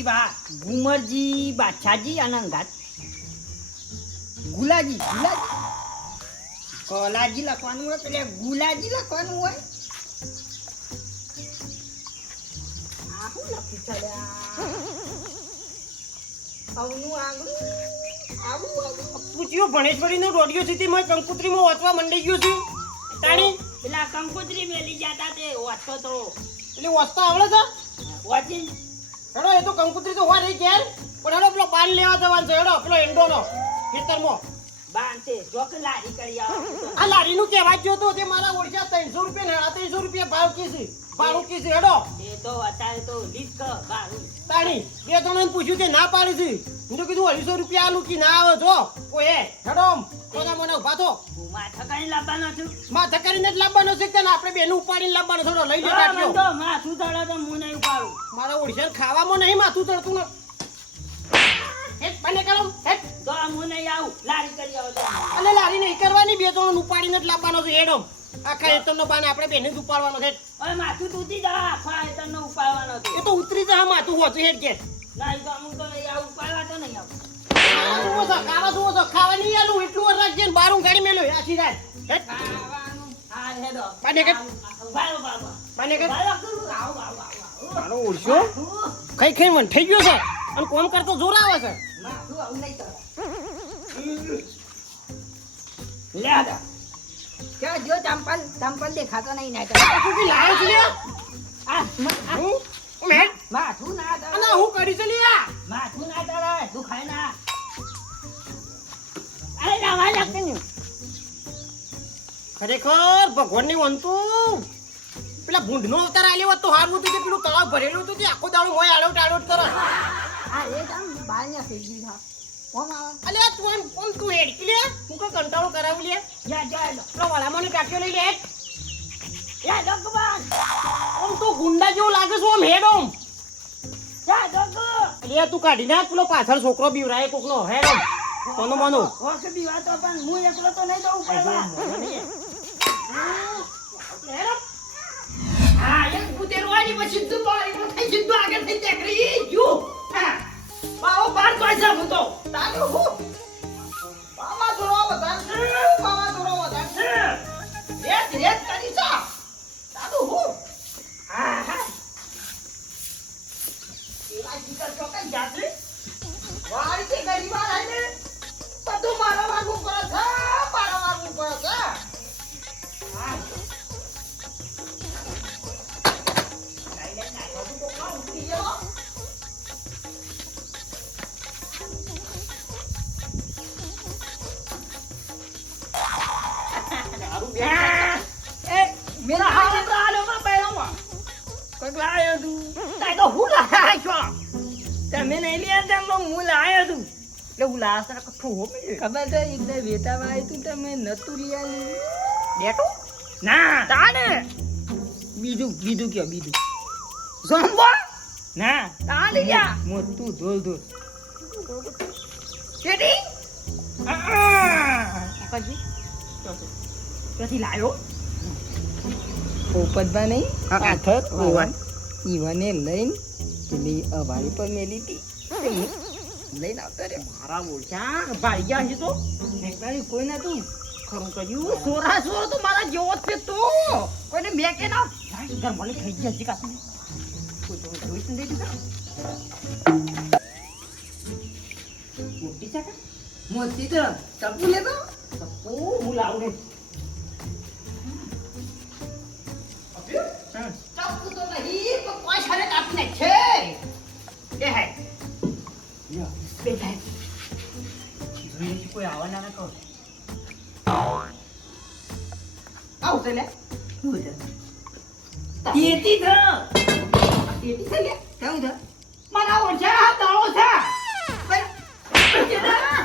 ઈ બા ગુમરજી બાદશાહજી અને અંગાત ગુલાજી કોલાજી લખવાનું હોય એટલે ગુલાજી લખવાનું હોય. આ શું લખી ચડ્યા આવનું આગળ આવું પૂછ્યો ભણેશ્વરીનો રોડિયો સિટીમાં કંકુત્રીમાં વાંચવા મંડી ગયો છું તાણી પેલા કંકોત્રી મેલી જતા તે વાંચતો તો એટલે વાંચતા આવડે છે વાંચી હેડો એ તો કંકુત્રી તો હોય રહી ઘેર પણ હેડો પેલો બાન લેવા જવાનું છે હેડો પેલો એન્ડોનો ખેતરમાં બાંધે જોક લારી કરી આવો. આ લારીનું કહેવા ગયો તો તે મારા ઓળખ્યા 300 રૂપિયા ને 350 રૂપિયા ભાવ કીધી ભાડું કીધી હેડો એ તો અત્યારે તો લીક બારું તાણી બે જણાને પૂછ્યું કે ના પાડી હતી હું તો કીધું 250 રૂપિયા આલું કે ના આવે જો ઓએ હેડો કોના મને ઉભા થો માથા કઈ લાવવાનો છું માથા કરીને જ લાવવાનો છે કે આપણે બેનું ઉપાડીને લાવવાનો થોડો લઈ લે કાઢ્યો તો માથું ચડે તો હું નહીં ઉપાડું. મારા ઓડિશન ખાવામાં નહીં માથું ચડતું ને હેટ બને કરો હેટ તો હું નહીં આવું લારી કરી આવો તો. અને લારી નહીં કરવાની બે જણ ઉપાડીને જ લાવવાનો છે હેડો આખા એતરનો બાને આપણે બેને જ ઉપાડવાનો છે હવે માથું તૂટી જા આખા એતરનો ઉપાડવાનો હતો. એ તો ઉતરી જા માથું હોતું હેડ કે નહીં તો હું તો નહીં આવું ઉપાડવા તો નહીં આવું. ખાવા જુઓ છો ખાવા નહીં આલું એટલું વાર રાખજે ને બારું ગાડી મેલ્યો આખી રાત હેટ ખાવાનું હા હેડો બાને કે બારો બાને કે આવું આવું મારો ઓળશો કઈ કઈ મન થઈ ગયો છે અને કોમ કરતો જોર આવે છે માથું આવું નહીં કરે લે આદા ક્યાં જો ચંપલ દેખાતો નહીં ના કરે તું કે લાયો છે લે આ હું મેં માથું ના કરે અને હું કરી છે લે માથું ના કરે દુખાય ના અરે નવા લાગતું નહીં ખરેખર ભગવાનની વંતું પેલા ભૂંડનો અવતાર આલ્યો હોત તો હારું હતું કે પેલું તળાવ ભરેલું હતું કે આખો દાડો મોય આડો ટાળોટ કરે આ એ જામ બાળ્યા થઈ ગઈ હા કોમ આવે અલે તું એમ કોમ તું હેડ કે લે હું કો કંટાળો કરાવી લે જા જા લો પેલો વાલામાં ટાક્યો લઈ લે યા ડોકબાન ઓમ તો ગુંડા જેવો લાગે છે ઓમ હેડ ઓમ જા ડોકો અલે તું કાઢી નાખ પેલો પાછળ છોકરો બીવરાય કોકનો હેડ ઓમ કોનો માનો ઓકે બી વાતો પણ હું એકલો તો નહીં દઉં પડવા હા એક કુતેરવાની પછી સીધું બારીમાં થઈ સીધું આગળ થઈ દેખરી યુ હા બાવો બાર તો આજા હું તો તાજો હું બાવા દોરો વધારશે રેત કરી જા તાજો હું હા હા એલા જીકર ચોકઈ જાતે વાળી કે ગરીબા આઈને બધું મારા વાગુ કરે છે હા मेरा हाथ में आलो में पैरों में कोई लाया तू ताई तो हुला है क्या ते मैं नहीं लिया ते मैं हुला आया तू ले हुला सर को ठो में ખબર તો એકદમ વેતાવા આવી તું તમે નતું લિયા બેટો ના તાને બીજું કયો બીજું ઝોમ્બો ના તા લિયા મોટું ધોલ ધોલ કેડી પછી ક્યાંથી લાયો પોપટભા નહીં હા, પાથર ઓવન. ઈવાને લઈને પેલી અવારી પર મેલી હતી લઈને આવતો રે મારા બોલચા ભાઈ ગયા છે તો એકબારી કોઈ નતું ખરું કર્યું સોરા છો તો મારા જેવો જ છે તો કોઈને મેં કે ના ઘર મને થઈ ગયા છે કાપી કોઈ તો જોઈ તો દેતી મોટી ચાકા મોતી તો ટપુ લેતો ઓ હું લાવું રે ચાકુ તો નહીં તો કોઈ છરે કાપી નાખે એ હે બે હે જોઈ કોઈ આવવાના ના કહો આવ તો લે હું છે તેતી ધ તેતી છે લે કેવું છે મારા ઓછા આ દાળો છે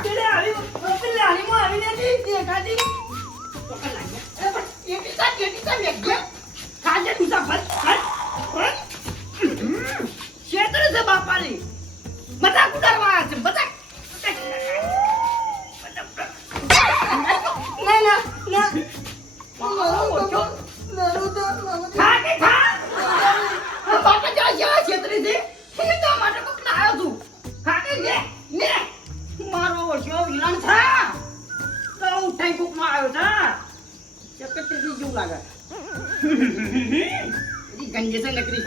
તેડે આવી પેલે આની માં આવી નથી દેખાતી તો કલ લાગ્યા એ તેતી મે ગયા કાજે તુસા ભર શેતર છે બાપાની મજાક ઉડાડવા છે મજાક ના ના ના ખા કે ખા બાપા જા જા શેતરી છે એ તો માટે કોક ના આવ્યો થઈ કોકનો આવ્યો છે સેક્રેટરી જેવું લાગે એ ગંજે છે નકરી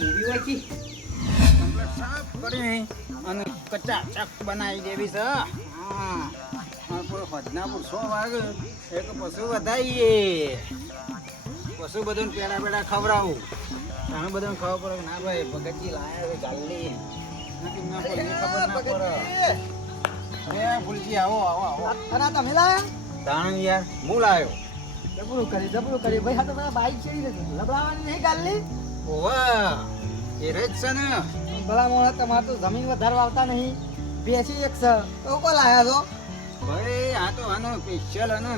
એવી હોય કે કમ્પ્લેટ સાફ કરી અને કચ્ચા ચક બનાવી દેવી છે હા પૂરો હજનાપુર 100 વાગે એક પશુ વધારીએ પશુ બધું પેડા પેડા ખવડાવું તમે બધાને ખબર પડે કે ના ભાઈ ભગતજી લાયા છે ગાલી નથી ના પડે ખબર ના પડે અરે ફૂલજી આવો આવો આવો અરે તમે લાયા તાણ યાર હું લાયો જબરું કરી ભાઈ હા તો મારા બાઈક ચડી રહી લબડાવાની નહીં ગાલી ઓવા એ રેજ છે ને ભલા મોણા તમારે તો જમીન વધારવા આવતા નહીં બેસી એક છે તો કોણ લાયા છો ભાઈ આ તો આનો સ્પેશિયલ અને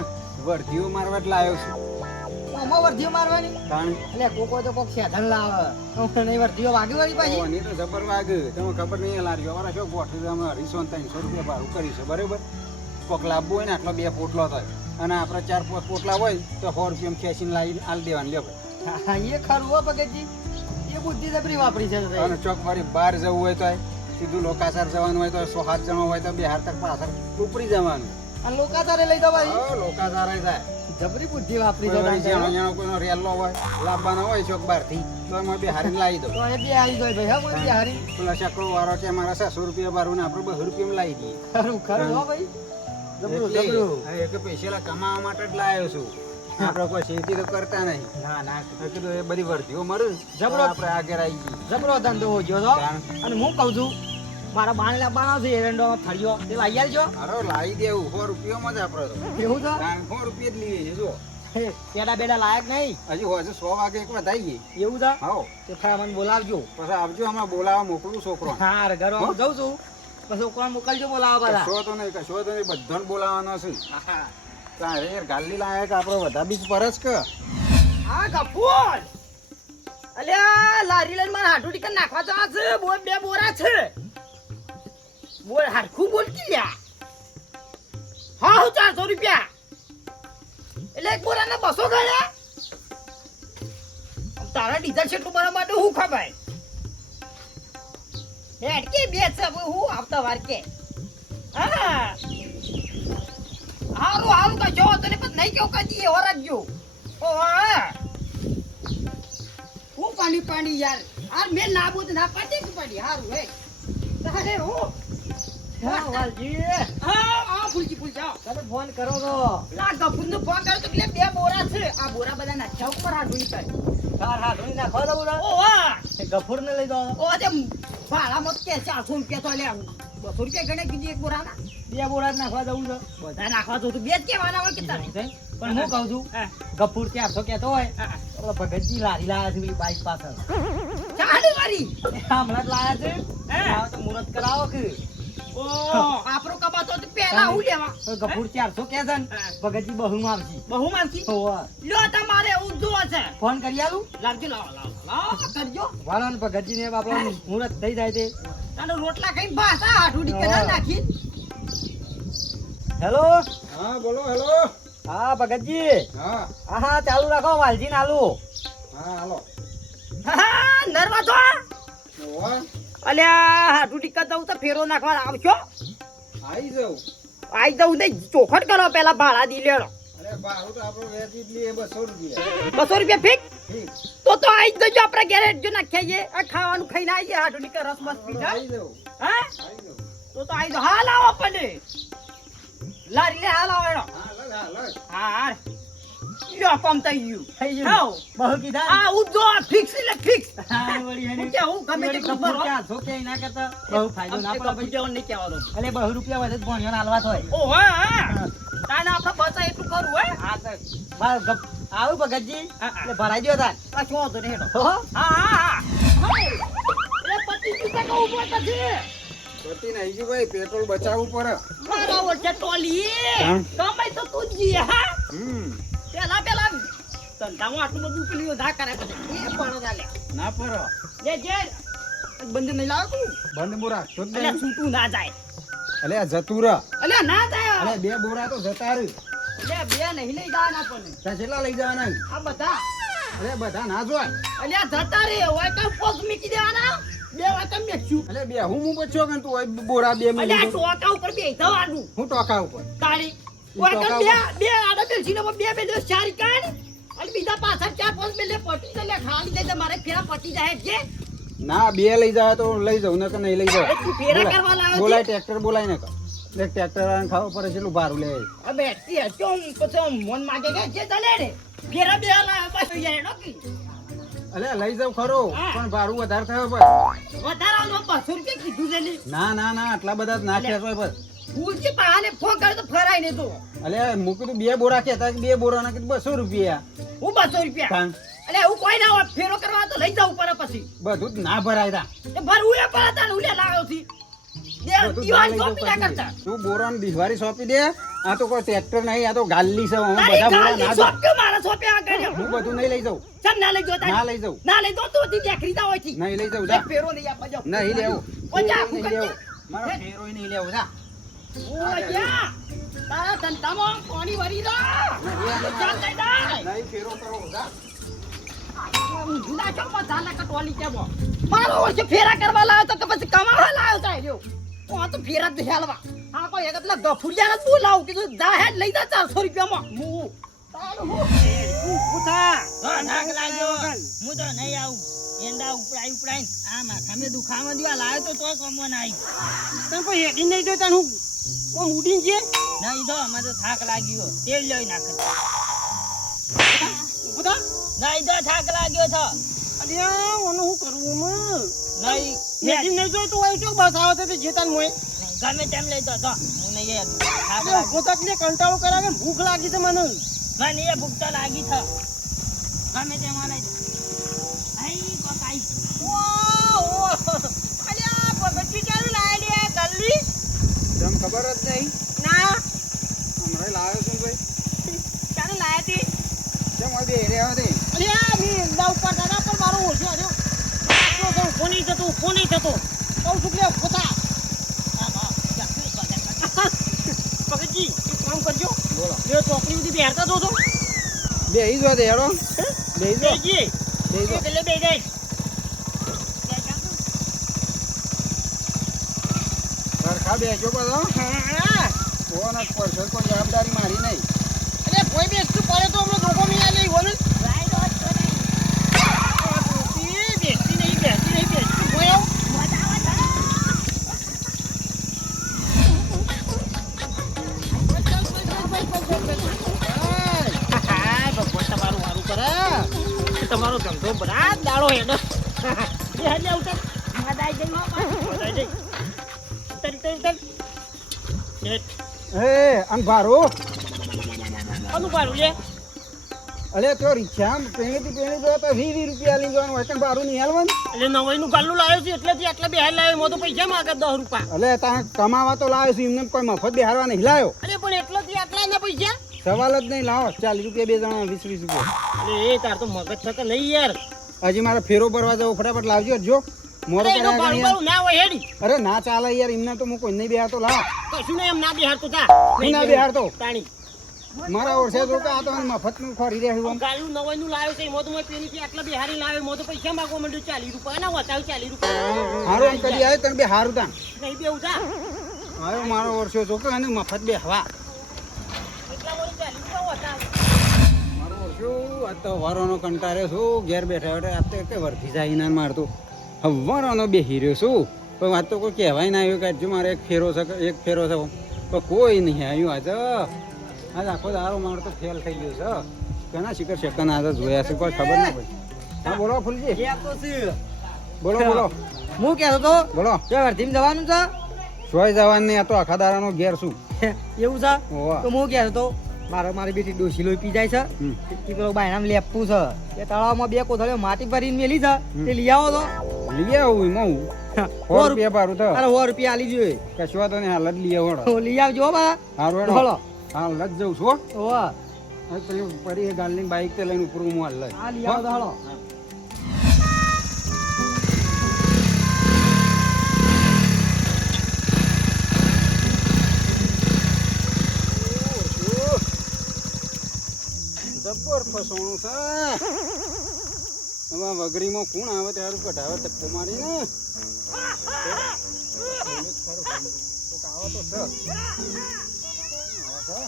વર્ધીઓ મારવા જ લાયો છું આમાં વર્ધીઓ મારવાની તાણ એટલે કોકો તો કોક સાધન લાવે નહીં વર્ધીઓ વાગી વાળી પાછી ઓની તો જબર વાગ તમે ખબર નહીં લારી અમારા શું ગોઠવી અમે 200-300 રૂપિયા ભાડું કરીશું બરાબર કોક લાવવું હોય ને આટલો 2 પોટલો થાય અને આપણે 4-5 પોટલા હોય તો 100 રૂપિયા ખેંચીને લાવી આલ દેવાનું લ્યો એ ખરું હો ભગતજી એ બુદ્ધિ જબરી વાપરી છે તો અને ચોક વાળી બહાર જવું હોય તો સીધું લોકાસાર જવાનું હોય તો 100-7 જણો હોય તો બિહાર તક પાછળ ઉપરી જવાનું અને લોકાતારે લઈ દો ભાઈ લોકાસાર થાય જબરી બુદ્ધિ વાપરી છે વળી જ્યાં કોઈનો રેલો હોય લાવવાનો હોય ચોક બહારથી તો એમાં બિહારીને લાવી દો તો એ બિહારી જોઈ ભાઈ હા કોઈ બિહારી પેલા શકડો વાળો કે અમારા 600 રૂપિયા ભાડું ને આપણે 200 રૂપિયામાં લાવી દઈએ ખરું ખરું હો ભાઈ જબરું એટલે જબરું હા, એક પૈસા કમાવા માટે જ લાવ્યો છું આપણે કોઈ શેતી તો કરતા નહીં ના ના મેં કીધું એ બધી વર્ધીઓ મળે જબરો. આપણે આગળ આવી ગઈ જબરો ધંધો હો ગયો છો જાણ. અને હું કહું છું મારા બાણ લાવવાનો છે એરંડો થળિયો તે લઈ આવજો અરે લાવી દેવું 100 રૂપિયામાં જ આપણે તો એવું છે કારણ 100 રૂપિયા જ લઈએ છીએ જો હે, પેડા બેડા લાયક નહીં હજી હોય 100 વાગે એક વાર થઈ એવું છે હાઓ તે ફાય મને બોલાવજો પછી આવજો હમણાં બોલાવવા મોકલું છોકરો હા રે, ઘરે હું જઉં છું પછી છોકરાને મોકલજો બોલાવવા બધા કશો તો નહીં બધાને બોલાવવાનો છે તારે યાર ગાલી લાયક આપણે બધા બીજ પર જ કે હા કપૂર અલ્યા લારી લઈને મારા હાટુ ટીકર નાખવા જવા છે બોલ 2 બોરા છે બોલ હારખું બોલતી લ્યા હા હું 400 રૂપિયા એટલે એક બોરાના 200 ગણ્યા તારા ડીઝલ છે એટલું બરાબર માટે હું ખબર હેડ કે બે છે હું આવતા વાર કે હા હારું કશો હતો ને પણ નહીં કેવું કદી એવો રાખજો ઓહો હું પાણી યાર આ મેં ના બોત ના પાડે કે પાડી હારું હે તારે હું હા વાલજી હા ફૂલજી જાઓ તમે ફોન કરો તો લા ગફુરનો ફોન કર્યો તો એટલે 2 બોરા છે આ બોરા બધા નાખ્યા ઉપર હાડું નીકળ તાર હા ધોઈ નાખવા દઉં રા ઓહો એ ગફુર ને લઈ દો ઓ તે ભાડા મત કે 400 રૂપિયા તો લે 200 રૂપિયા ગણે કીધી એક બોરાના 2 બોરા જ નાખવા દઉં છે બધા નાખવા તો બે જ કેવાના હોય કે તારે પણ હું કહું છું હા ગફુર 400 કહેતો હોય હા તો પેલા ભગતજી લારી લાયા છે પેલી બાઈક પાછળ ચાલે મારી હમણાં જ લાયા છે આવો તો મુહૂર્ત કરાવો કે ઓ આપણો કમાતો તો પહેલા હું લેવા તો ગફુર 400 કહે છે ને ભગતજી બહુ આવશે બહુ માનતી હોવા લ્યો તમારે એવું જો છે ફોન કરી આલું લાવજો લાવો કરજો વાળો ને ભગતજી ને બાપડો મુહૂર્ત થઈ જાય તે તારો રોટલા ખાઈને ભાષા હાડું નીકળ્યા નાખી હેલો હા બોલો હેલો હા ભગતજી હા હા ચાલુ રાખો વાલજી ને આલુ હા હાલો હા નરવા તો ઓવા અલ્યા હાડું ટીકા દઉં તો ફેરો નાખવા આવશો આવી જાઉં આઈ દઉં ને ચોખટ કરો પેલા ભાડા દી લેડો અરે ભાડું તો આપણે વેચી જ લઈએ 200 રૂપિયા 200 રૂપિયા ફિક્સ ઠીક તો આઈ જજો આપણે ઘરે જો નાખ્યા છે આ ખાવાનું ખાઈને આવીએ હાડું ટીકા રસ મસ પીધા આવી જાઉં હા આવી જાઉં તો આઈ દો હાલ આવો આપણને લારી લે હાલ આવો એનો હા લગ હા લગ હા લ્યો પમ થઈ ગયું થઈ હાઉ. ગયું બહુ કીધા આ ઉજો ફિક્સ એટલે ફિક્સ હા, વળી એને હું કે હું ગમે તે ગફુર ખબર હોય 400 કે ના કરતા બહુ ફાયદો ના પડે ભાઈ. ભાઈ નહીં કહેવાનો અલે 2 રૂપિયા વધે ભણ્યો ને હાલવા થાય ઓ હા તાને આપણે બચા એટલું કરવું હે હા તો માર આવું ભગતજી હા, હા. એટલે ભરાઈ દ્યો તાર આ શું હતો ને હેડો હો હા એ 25 ટકા ઉભો પછી પતિ નહીં ગયું ભાઈ પેટ્રોલ બચાવવું પડે મારા વચ્ચે ટોલી હા. કમાઈ તો તું જ જી હા પેલા ધંધામાં આટલું બધું પેલી વધા કરે પછી એ પણ ચાલે ના પડે જે બંધ નહીં લાવું બંધ બોરા તો જ એટલે છૂટું ના જાય અલે આ જતું રહ એટલે ના જાય અલે 2 બોરા તો જતા રહી એટલે બે નહીં લઈ જવાના પણ ત્યાં કેટલા લઈ જવાના આ બધા અરે બધા ના જોય એટલે આ જતા રે હોય તો પોક મૂકી દેવાના બે વાર તમે બેસ્યું અલે બે હું બચ્યો કે તું ઓય બોરા 2 એટલે આ મિનિટ ટોકા ઉપર બે જવાનું હું ટોકા ઉપર તારી ઓય કણ બે આડા બેસીને બે બે ચાર કાઢ અને બીજા પાછળ 4-5 બેલે પટી દે ખાલી દે મારે ફેરા પટી જાય છે ના બે લઈ જાય તો લઈ જાઉં ને કે નહીં લઈ જાઉં તું ફેરા કરવા લાવ્યો બોલાય ટ્રેક્ટર બોલાય ને એક ટ્રેક્ટર વાળાને ખાવા પડે છે એટલું ભારું લે અબે તી ચોમ પછી મન માગે કે છે ચાલે ને ફેરા બે લાવ્યો બસ યાર નોકી અલે લઈ જાઉં ખરો હા. પણ ભાડું વધારે થયો બસ વધારાનો 500 રૂપિયા કીધું છે ને ના આટલા બધા જ નાખ્યા છે બસ ફૂલ કે પાને ફોન કરે તો ફરાય ને તો અલે મૂકી તો 2 બોરા કહેતા કે 2 બોરા ના કીધું 200 રૂપિયા હું 200 રૂપિયા કાં અલે હું કોઈ ના હોય ફેરો કરવા તો લઈ જાઉં પર પછી બધું જ ના ભરાય તા એ ભરવું એ પર હતા ને ઉલે લાવ્યો છી દે બધું જ ના દિવાળી લઈ સોંપી ના જાઉં કરતા પછી. તું બોરાને દિવાળી સોંપી દે આ તો કોઈ ટ્રેક્ટર નહીં આ તો ગાલ્લી છે હું તારી બધા બોરા ગાલી ના જાઉં સોંપ્યો મારા સોંપ્યા આગળ હું બધું નહીં લઈ જાઉં ચમ ના લઈ જો તારી ના લઈ જાઉં ના લઈ જો તો તી દેખરી જા હોય છી નહીં લઈ જાઉં એક જા ફેરો નહીં આપવા જાઉં નહીં લેવું ઓજા નહીં ફૂકટ લેવું મારો ફેરોય નહીં લેવું જા ઓજા તારા ધંધામાં પાણી ભરી દા ચાલ જઈ દા નહીં ફેરો કરો જા જુદા ચોમાં ધાના કટવાલી કેવો મારો વર્ષે ફેરા કરવા લાવ્યો તો કે પછી કમાવા લાવ્યો તા રહ્યો ઓ તો ફેરા જ હેલવા હા કોઈ એક પેલા ગફુરિયા ને બોલાવું કીધું જા હેડ લઈ જા 400 રૂપિયામાં હું તારું હું ઉઠા હા નાક લાગ્યો હું તો નહીં આવું એંડા ઉપડાઈ આ માથામાં દુખાવા દીવા લાવ્યો તો તોય કમવા ના આવી તને કોઈ હેડી નહીં જો તને હું ઓમ ઉડીન છે નહીં તો અમારે તો થાક લાગ્યો તેલ લઈ નાખે બધા નહીં તો થાક લાગ્યો તો અરે ઓનો હું કરવું માં નહીં હેડી નહીં જોઈ તો હોય તો બસ આવે તો જે તને મોય ગમે તેમ લઈ તો હું નહીં થાક અરે લાગ્યો ઉભો તક ને કંટાળો કરાવે ને ભૂખ લાગી છે મને મને એ ભૂખ તો લાગી છે ગમે તેમ લઈ દો આઈ કોકાઈ અલ્યા પગથી ચાલુ લાવી દે ગલ્લી તમ ખબર જ નહીં ના હમણાં લાવ્યો છું ભાઈ ચાલુ લાયા તી કેમ આ બે રે આવે અલ્યા મી એંડા ઉપર દાદા પર મારો ઓછો આવ્યો તો ફોન નહીં થતો કહું છું કે પોતા પગજી એક કામ કરજો બોલો એ ચોકડી સુધી બેહરતા જો તો બે ઈ જો દે હેડો બે ઈ જો બેજી બે ઈ જો એટલે બે જાય સરખા બેજો બધો હા ફોન જ પડશે કોઈ જવાબદારી મારી નહીં અરે કોઈ બેસતું પડે તો હમણાં લોકો મી આલે હોય ને બેસતી નહીં હોય તમારો ધંધો બરાબર દાડો હેડો હેડે ઉતર મદાઈ જઈ એ અન ભારો અનુ પાડું લે અલે તો રિક્ષા પેણી જો તો 20 રૂપિયા લઈ જવાનું હોય કે ભારું નહીં હાલવાનું એટલે નવાઈનું ગાલ્લું લાવ્યો છે એટલેથી આટલા બે હાલ લાવ્યો મો તો પૈસા માંગે 10 રૂપિયા અલે તા કમાવા તો લાવ્યો છું એમને કોઈ મફત બેહારવા નહીં લાવ્યો અરે પણ એટલેથી આટલા ના પૈસા સવાલ જ નહીં લાવો 40 રૂપિયા બે જણા 20 રૂપિયા અરે એ તાર તો મગજ થકે નહીં યાર હજી મારે ફેરો ભરવા જવો ફટાફટ લાવજો જો મોરો અરે એનો પડ્યા બાળું ના હોય હેડી અરે ના ચાલે યાર એમને તો હું કોઈ નહીં બેહારતો લાવ કશું નહીં એમ ના બેહારતો તા નહીં ના બેહારતો તાણી મારા ઓળશે તો કે આ તો મફત નું ખોરી રહ્યું આમ. ગાલ્લું નવાઈનું લાવ્યો છે એમાં તો મેં પેલી આટલા બેહારી લાવ્યો એમાં તો પૈસા માંગવા માંડ્યો 40 રૂપિયા ના વતાવ્યું 40 રૂપિયા હારું એમ કરી આવ્યો તને બે હારું તા નહીં બેવું તા આવ્યો મારો વર્ષો તો કે અને મફત બે હવા એટલા બોલી 40 રૂપિયા વતાવ મારો વર્ષો આ તો વારોનો કંટાળ્યો છું ઘેર બેઠા બેઠા આ તો કે વર્ધી જાય ના મારતો હવારોનો બેહી રહ્યો છું પણ વાત તો કોઈ કહેવાય ના આવ્યું કે હજુ મારે એક ફેરો છે પણ કોઈ નહીં આવ્યું આજે આખો દારો મારો તો ફેલ થઈ ગયો છે ઘણા શિખર સેકન્ડ આજે જોયા છે કોઈ ખબર ના પડી હા બોલો ફૂલજી બોલો હું કહેતો તો બોલો કે વર્ધીમ જવાનું છે સોય જવાનું નહીં આ તો આખા દારાનો ઘેર શું એવું છે ઓવા. તો હું કહેતો તો મારી બેટી ડોસી લોહી પી જાય છે હમ. એ પેલો બાયણામાં લેપવું છે એ તળાવમાં 2 કોથળીઓ માટી ભરીને મેલી છે તે લઈ આવો તો લઈ આવું એમાં હું 100 રૂપિયા ભારું તો અરે 100 રૂપિયા આલી જોઈએ કશું વાતો નહીં હાલ જ લઈ આવો તો લઈ આવજો હો બા હારું હેડો. બોલો હાલ જ જઉં છું હો. ઓવા હવે પેલી પડી એ ગાલની બાઈક તે લઈને ઉપર હું હાલ આ લઈ આવો તો હાલો જબ્બર ફસવાનું છે હવે વગરીમાં કોણ આવે ત્યારે કઢાવે ધક્કો મારીને કોક આવે તો છે. આવે છે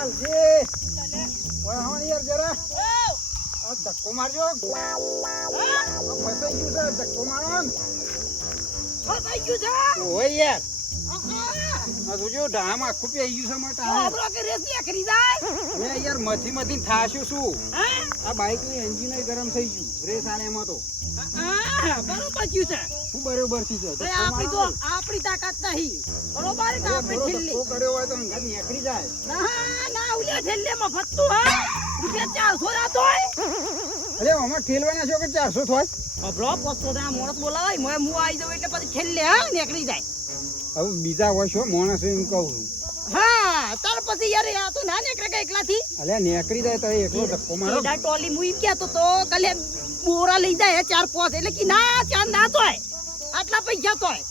વાલજી ઓય હા યાર જરા આ ધક્કો મારજો આ ફસાઈ ગયું છે ધક્કો મારો ને ફસાઈ ગયું છે ઓય યાર આ જોજો ડામ આખું પી ગયું છે માટા આપણો કે રેસ ની આખરી જાય મે યાર મથી થાશું શું હા આ બાઈક નું એન્જિન ગરમ થઈ ગયું રેસ આલે એમાં તો બરોબર ગયું છે શું બરોબર થી છે ભાઈ આપણી તો આપણી તાકાત નહીં બરોબર કે આપણે છેલ્લે ધક્કો કર્યો હોય તો અંગાત નીકળી જાય ના ઉલ્યા છેલ્લે મફત તું હા રૂપિયા 400 રાતો અરે આમાં ઠેલવાના છો કે 400 થોય અબળો પોતો ના મોણસ બોલાય મોય મુ આવી જાવ એટલે પછી છેલ્લે હા નીકળી જાય હવે બીજા હોય છો માણસ એમ કહું છું હા તાર પછી યાર આ તો ના નીકળે કે એકલાથી અલ્યા નીકળી જાય તો એકલો ધક્કો મારો એડા ટોલી મુ એમ કહેતો તો કલે બોરા લઈ જાય 4-5 એટલે કે ના ચાર ના તોય આટલા પૈસા તોય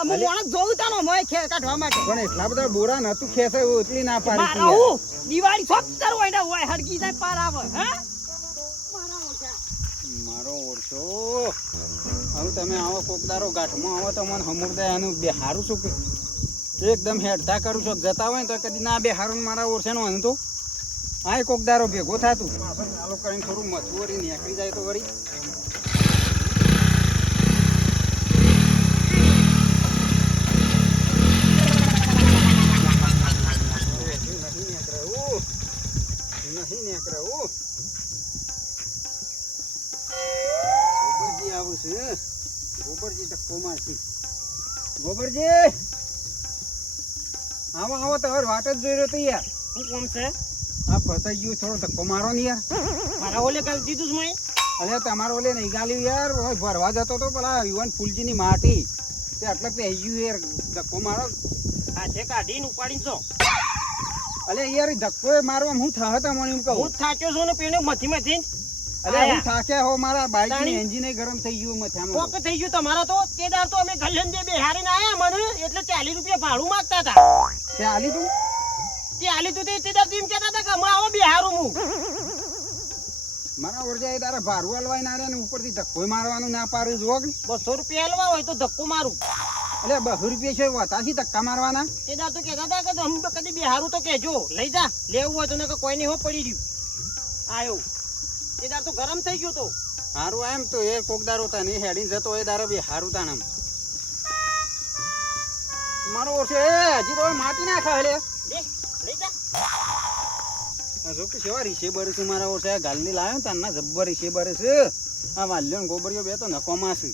અમુ મોણસ જોઉં તાનો મોય ખે કાઢવા માટે પણ એટલા બધા બોરા નતું ખેંચાય એટલી ના પાડી મારા હું દિવાળી સત્તર હોય ને હોય હડકી જાય પાર આવે હા મારા ઓછા મારો ઓરછો હવે તમે આવો કોકદારો ગાંઠમાં આવો તો મને હમુરદા એનું બે હારું શું કે એકદમ હેડતા કરું છો જતા હોય ને તો કદી ના બે હારું મારા ઓરછાનો હન તો આય કોકદારો ભેગો થાતું ચાલો કરીને થોડું મથુરી નીકળી જાય તો વળી નહીં નીકળે ગોબરજી આવું છે ગોબરજી ધક્કો મારતી ગોબરજી આવો આવો તમારે વાટ જ જોઈ રહ્યો તો યાર શું કોમ છે આ ફસાઈ ગયું થોડો ધક્કો મારો ને યાર મારા ઓલે કાલ દીધું છે મેં અરે તમારો ઓલે નહીં ગાલ્યું યાર ઓય ભરવા જતો તો પેલા યુવાન ફૂલજીની માટી તે આટલે પે ગયું યાર ધક્કો મારો આ છે કાઢીને ઉપાડીને જો અલે યાર ધક્કો મારવા હું થાહ તમને એમ કહું હું જ થાક્યો છું ને પેને મથી અરે હું થાક્યા હો મારા બાઈક ની તાણી. એન્જિન ગરમ થઈ ગયું મથામાં કોક થઈ ગયું તમારા તો કેદાર તો અમે ગલ્લેન દે બેહારીને આયા મને એટલે 40 રૂપિયા ભાડું માંગતા હતા તે આલી તું તે આલી તું તે તેદાર એમ કહેતા હતા કે અમે આવો બેહારું હું મારા ઓરજા તારા ભારું હલવાઈ ના રે ને ઉપરથી ધક્કો મારવાનું ના પાડું જોગ 200 રૂપિયા હલવા હોય તો ધક્કો મારું એટલે 200 રૂપિયા છે વતાસી ધક્કા મારવાના તેદાર તો કહેતા હતા કે અમે કદી બેહારું તો કહેજો લઈ જા લેવું હોય તો ને કે કોઈ નહીં હો પડી રહ્યું આયો તેદાર તો ગરમ થઈ ગયો તો હારું એમ તો એ કોકદારો તા ને હેડીને જતો એ દારો બી હારું તાણમ મારો ઓરછો એ હજી તો માટી ના ખાલે લે લઈ જા જો કે સેવા રીસે બરસ મારા ઓરછા ગાલની લાયો તાના જબ્બર રીસે બરસ આ વાલ્યો ને ગોબરિયો બે તો નકોમાં છે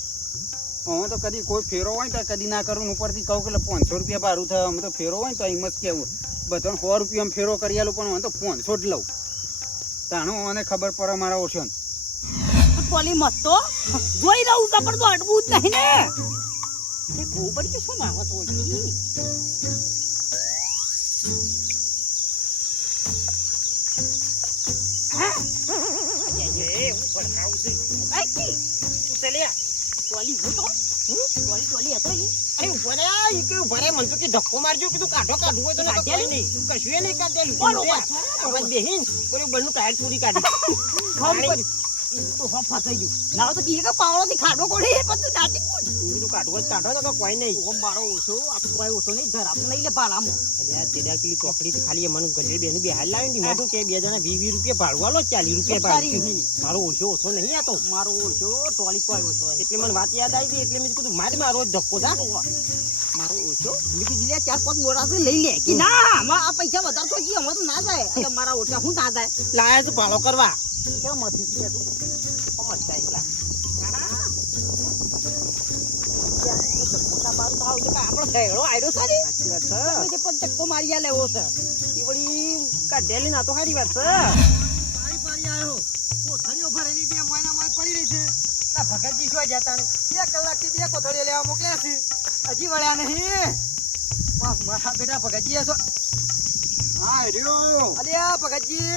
હવે તો કદી કોઈ ફેરો હોય તો કદી ના કરું ઉપરથી કહું કે 500 રૂપિયા ભાડું થાય અમે તો ફેરો હોય તો એમ જ કેવું બધાને 100 રૂપિયા ફેરો કરી આલું પણ હું તો 500 જ લઉં તાણો મને ખબર પડે મારા ઓરછો ટોલી મત તો જોઈ રહું કપડ તો અડવું જ નહીં ને એ ગોબર કે શું માવત હોય એ હું પડકાવું છું બાકી તું ચાલ્યા ટોલી હું તો ટોલી હતો ઈ અરે ઉભા રે ઈ કે ઉભા રે મને તો કે ધક્કો મારજો કીધું કાઢો કાઢવું હોય તો નકર કોઈ નહીં કશું એ નહીં કાઢેલું બરોબર. હવે બેહીન બોલે બંનું ટાયર પૂરી કાઢી ખમ કરી તો હો ફસાઈ ગયું ના તો કીએ કે પાવળોથી ખાડો કોડી પછી દાટી કોડ કીધું કાઢવું જ કાઢો નકર કોઈ નહીં ઓ મારો ઓછો આ તો કોઈ ઓછો નહીં ધરાતું નહીં લે બાળામાં અલ્યા તેદાર પેલી ચોકડીથી ખાલી મને ગજે બેનું બેહાર લાવી ને મોટું કે બે જણા 20 રૂપિયા ભાડું આલો 40 રૂપિયા ભાડું મારો ઓછો નહીં આ તો મારો ઓછો ટોલી કોઈ ઓછો એટલે મને વાત યાદ આવી ગઈ એટલે મેં કીધું મારો જ ધક્કો જા મારો ઓછો મેં કીધું લે 4-5 બોરા તો લઈ લે કે ના આમાં આ પૈસા વધારે તો જી અમે તો ના જાય એટલે મારા ઓછા હું ના જાય લાયા તો ભાડો કરવા કેમ મથી કે તું સમજતા એકલા મોટા બાર તો આવું કે આપણો ઘેડો આયરો સારી સાચી વાત છે પછી પણ ધક્કો મારી લેવો છે ઈ વળી કાઢેલી ના તો સારી વાત છે પારી આયો કોથળીઓ ભરેલી બે મહિના માં પડી રહી છે ના ભગતજી શું જતા ને 2 કલાકથી 2 કોથળીઓ લેવા મોકલ્યા છે હજી વળ્યા નહીં વાહ મારા બેટા ભગતજી છો હા રહ્યો અલ્યા ભગતજી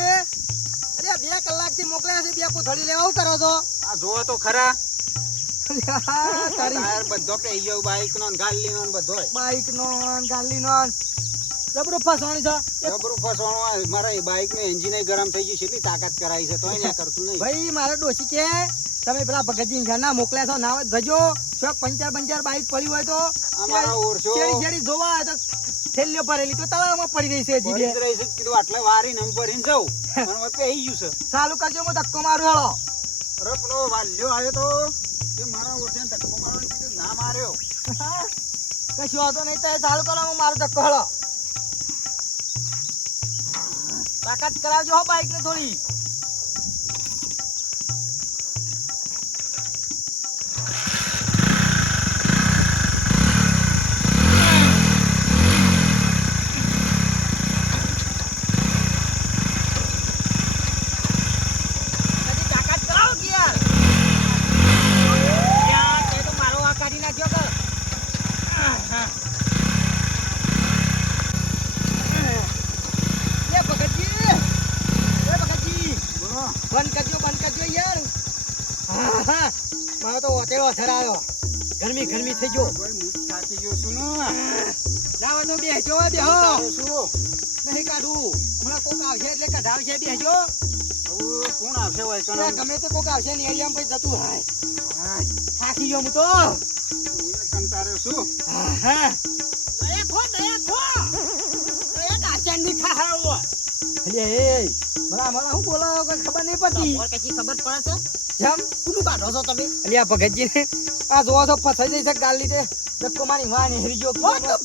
અલ્યા 2 કલાકથી મોકલ્યા છે 2 કોથળી લેવા આવું કરો છો આ જોવો તો ખરા તારી ટાયર બધો પે ગયો બાઈક નો ગાલી નો બધો બાઈક નો ગાલી નો જબરું ફસવાનું છે જબરું ફસવાનું આ મારા બાઈકનું એન્જિન ગરમ થઈ ગયું છે એટલી તાકાત કરાવી છે તોય ના કરતું નહીં ભાઈ મારે ડોશી કે તમે પેલા ભગતજી ઘરના મોકલ્યા છો ના જજો ચોક પંચર બાઈક પડી હોય તો અમારા ઓરછો છેડી જોવા હોય તો થેલીઓ ભરેલી તો તળાવમાં પડી રહી છે હજી પડી બે. જ રહી છે કીધું આટલે વારીને આમ ભરીને જાઉં મને વચ્ચે આવી ગયું છે ચાલુ કરજો હું ધક્કો મારું હેળો અરે પેલો વાલ્યો આવ્યો તો તે મારા ઓરછાને ધક્કો મારવાનું કીધું ના માર્યો કશું વાંધો નહીં તો ચાલુ કરો હું મારું ધક્કો હેળો તાકાત કરાવજો હો બાઈક ને થોડી બધી તાકાત કરાવો કે યાર તે તો મારો આ કાઢી નાખ્યો કે એ ભગતજી બોલો બંધ કરજો યાર હા મારો તો ઓટેલો થરાયો ગરમી થઈ ગયો ભાઈ હું થાકી ગયો છું ને ના હોય તો બેહજો બેહો તારે શું નહીં કાઢું હમણાં કોક આવશે એટલે કઢાવશે બેહજો હવે કોણ આવશે હોય એટલે કણ ગમે તે કોક આવશે ને એરિયામાં પછી જતું હાય થાકી ગયો હું તો હું કંટાળ્યો છું હા દયા દાચન ની ખાહાવો એટલે એ મને હું બોલાવો કઈ ખબર નહીં પડતી ઓર કશી ખબર પડે છે જેમ કોનું કાઢો છો તમે એટલે આ ભગતજી ને આ જોવો તો ફસાઈ જઈ છે ગાલ લીધે ધક્કો મારી વાને હેરી ગયો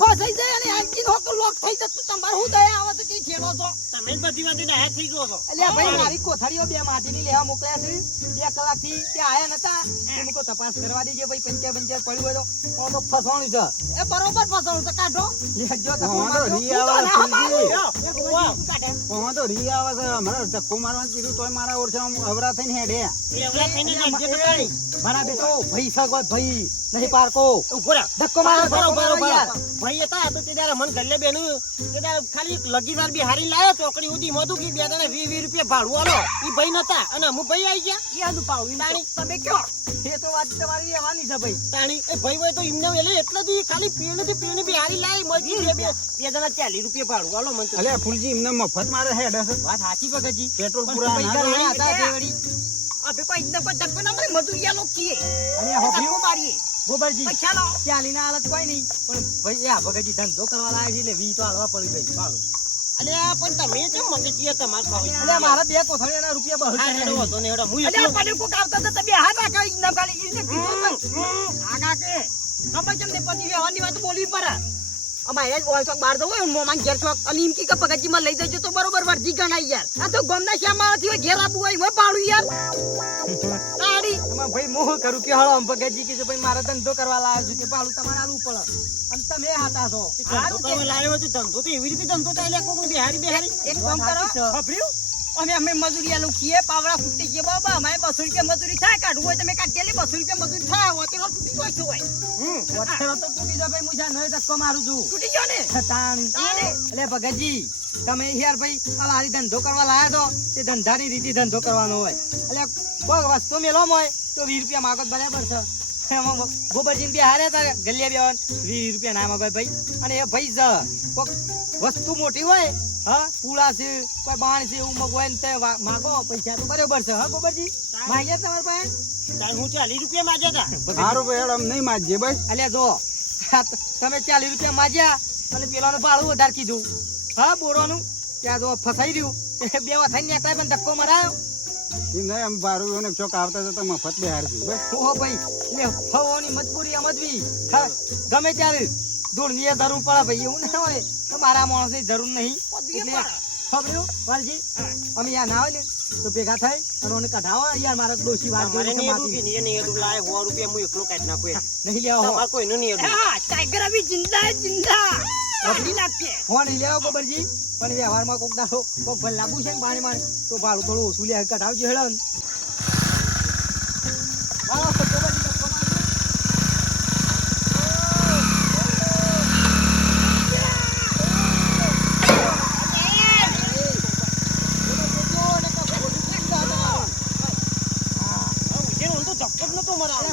ફસાઈ જાય અને એન્જિન હોક લોક થઈ જતું તમારે હું દયા આવે તો કઈ છેડો છો તમે જ બધી વાંધી ડાયા થઈ ગયો છો એટલે ભાઈ મારી કોથળીઓ બે માટીની લેવા મોકલ્યા છે 2 કલાકથી ત્યાં આયા નતા તો મુકો તપાસ કરવા દેજે ભાઈ પંચર પડ્યું હોય તો ફસવાનું છે એ બરોબર ફસાવું તો કાઢો લેજો વાંધો રી આવે કાઢે તો રી આવે છે મારે ધક્કો મારવાનું કીધું તોય મારા ઓરછામાં અવરા થઈને હેડે એવડા થઈને નાખજે બતાડી મારા બેટો ભાઈ સગો ભાઈ નહીં પારકો ઉભો રહો ધક્કો મારો બરોબર યાર ભાઈ હતા તો તે દાડા મન ગલ્લે બેન તે દાડા ખાલી લગીવાર બિહારી લાયો ચોકડી ઉધી મોધું કે બે દાડા 20 રૂપિયા ભાડું આલો ઈ ભાઈ નતા અને હું ભાઈ આવી ગયા ઈ આદુ પાવ તાણી તમે કયો એ તો વાત તમારી રહેવાની છે ભાઈ તાણી એ ભાઈ હોય તો એમને એટલે જ ખાલી પીણી બિહારી લાય મોજી બે દાડા 40 રૂપિયા ભાડું આલો મન તો અલે ફૂલજી એમને મફત મારે હેડે છે વાત સાચી ભગતજી પેટ્રોલ પણ પૂરા પૈસા ના લાયા હતા તે વળી. અબે કોઈ એકદમ પર ધક્કો ના મારે મજૂરિયા લોક છીએ અને આ હોફળીઓ ધક્કો મારીએ ગોબરજી પૈસા લો ચાલીના હાલત કોઈ નહીં પણ ભાઈ આ ભગતજી ધંધો કરવા લાયા છે એટલે વી તો હાલવા પડી ભાઈ ચાલો અલે આ પણ તમે કેમ મને છીએ તમાર ખાવી એટલે મારા 2 કોથળીના રૂપિયા બહુ હા છે. હેડો હતો ને હેડો હું અલે પણ કો કાવતા તો તમે હાથ રાખા એકદમ ખાલી ઈને કીધું આગા કે ખબર કેમ ને પછી વ્યવહારની વાત બોલવી પડે અમારે જ ઓલ ચોક બહાર જવું હોય મોમાન ઘેર ચોક અને એમ કી કે પગજી માં લઈ જજો તો બરોબર વર્ધી ગણાય યાર આ તો ગમના શ્યામાથી હોય ઘેર આબુ હોય હું પાડું યાર તાડી એમાં ભાઈ મોહ કરું કે હળો ભગતજી કે ભાઈ મારા ધંધો કરવા લાવ્યો છું કે પાલું તમારે આલવું પડે અને તમે હાતા છો ધંધો કરવા લાવ્યો હતો ધંધો તો એવી રીતે ધંધો થાય એટલે કોઈ બિહારી એક કામ કરો ખબર્યું અમે મજૂરી લખીએ પાવડા ફૂટી ગયા બાબા અમારે 200 રૂપિયા મજૂરી થાય કાઢવું હોય તમે કાઢેલી 200 રૂપિયા મજૂરી થાય હોતી નો તૂટી ગયો છે હોય વચ્ચેનો તો તૂટી જાય ભાઈ હું જ્યાં નહીં ધક્કો મારું છું તૂટી ગયો ને એટલે ભગતજી તમે યાર ભાઈ આ લારી ધંધો કરવા લાયા છો તે ધંધાની રીતે ધંધો કરવાનો હોય એટલે કોઈ વસ્તુ મેલો હોય તો 20 રૂપિયા માગો તો બરાબર છે એમાં ગોબરજી બે હારે હતા ગલિયા બે 20 રૂપિયા ના માગો ભાઈ અને એ ભાઈ કોઈક વસ્તુ મોટી હોય હા પૂળા છે કોઈ બાણ છે એવું મગવાય ને તે માગો પૈસા તો બરાબર છે હા ગોબરજી માગ્યા તમારા પાસે તાર હું 40 રૂપિયા માંગ્યા હતા સારું ભાઈ હેડ આમ નહીં માજે બસ અલ્યા જો તમે 40 રૂપિયા માજ્યા અને પેલાનું ભાડું વધારે કીધું હા બોરવાનું ત્યાં જો ફસાઈ રહ્યું બે વાર થઈને નીકળાય પણ ધક્કો મરાયો એમ નહીં આમ બારું એને ચોક આવતા જતા મફત બેહાર છું બસ ઓહો ભાઈ એટલે ફવવાની મજબૂરી સમજવી હા ગમે ત્યારે ધૂળની એ જરૂર પડે ભાઈ એવું ના હોય તો મારા માણસની જરૂર નહીં એટલે ખબર્યું વાલજી અમે યાર ના હોય ને તો ભેગા થાય અને ઓને કઢાવો યાર મારા ડોશી વાત મારે જોઈને નહીં માટી. એડું કે નહીં એડું લાય 100 રૂપિયા હું એકલો કાઢ નાખું નહીં લેવા હો તમાર કોઈનું નહીં એડું હા ટાઈગર અભી જિંદા હે જિંદા આપણી નાખીએ ફોન નહીં લેવા ગોબરજી પણ વ્યવહારમાં કોક દાડો કોક ભલ લાંબુ છે ને પાણી માણે તો ભાડું થોડું ઓછું લે કઢાવજો હેડો ને હાલો તો ગોબરજી તો કમાઈ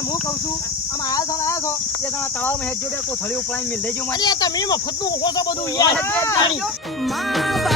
હું કહું છું આમાં આયા છો જે જણા આ તળાવમાં હેડજો બે કોથળી ઉપડાઈને મિલ દેજો મને અરે તમે મફતનું ઓખો છો બધું યાર મા